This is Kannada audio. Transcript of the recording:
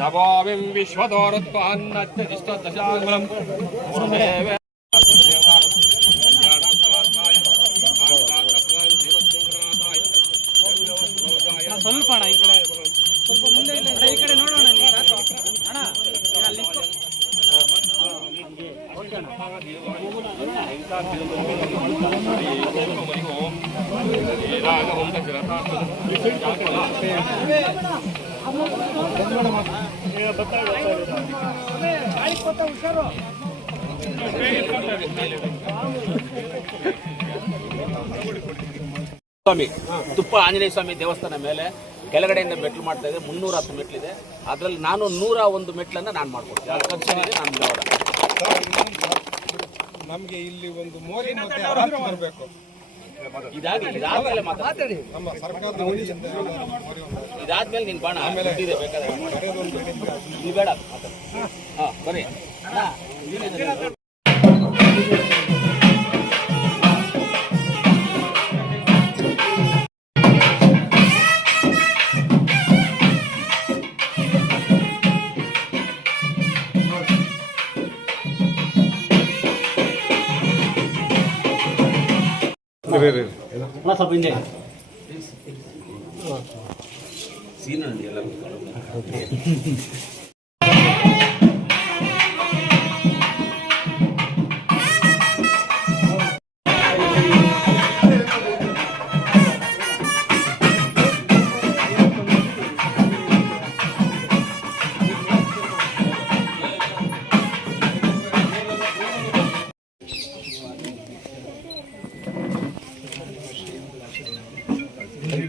सभाविं विश्वदोरुत्पान्नच्चिष्टदशाङ्गुलं ಸ್ವಲ್ಪ ಅಣ್ಣ ಈ ಕಡೆ ಸ್ವಲ್ಪ ಮುಂದೆ ಇಲ್ಲ ಈ ಕಡೆ ನೋಡೋಣ ನೀವು ಸಾಕು ಅಣ್ಣ ಅಲ್ಲಿ ಸ್ವಾಮಿ ತುಪ್ಪ ಆಂಜನೇಯ ಸ್ವಾಮಿ ದೇವಸ್ಥಾನ ಮೇಲೆ ಕೆಳಗಡೆಯಿಂದ ಮೆಟ್ಲು ಮಾಡ್ತಾ ಇದೆ. 310 ಮೆಟ್ಲಿದೆ. ಅದರಲ್ಲಿ ನಾನು 101 ಮೆಟ್ಲನ್ನು ನಾನು ಮಾಡ್ಕೊಡ್ತೀನಿ. ಅದು ಖರ್ಚಿದೆ. ನಾನು ನಮಗೆ ಇಲ್ಲಿ ಒಂದು ಮೋರಿ ಬರಬೇಕು. ಇದಾದ್ಮೇಲೆ ಮಾತಾಡಿ. ಇದಾದ್ಮೇಲೆ ನೀನು ಬಾಣ ಇದೆ ಬೇಕಾದ್ರೆ ನೀವು ಬೇಡ ಹಾಂ ಬನ್ನಿ. ಸ್ವಲ್ಪ ಹಿಂದೆ ಸೀನ್ ಎಲ್ಲ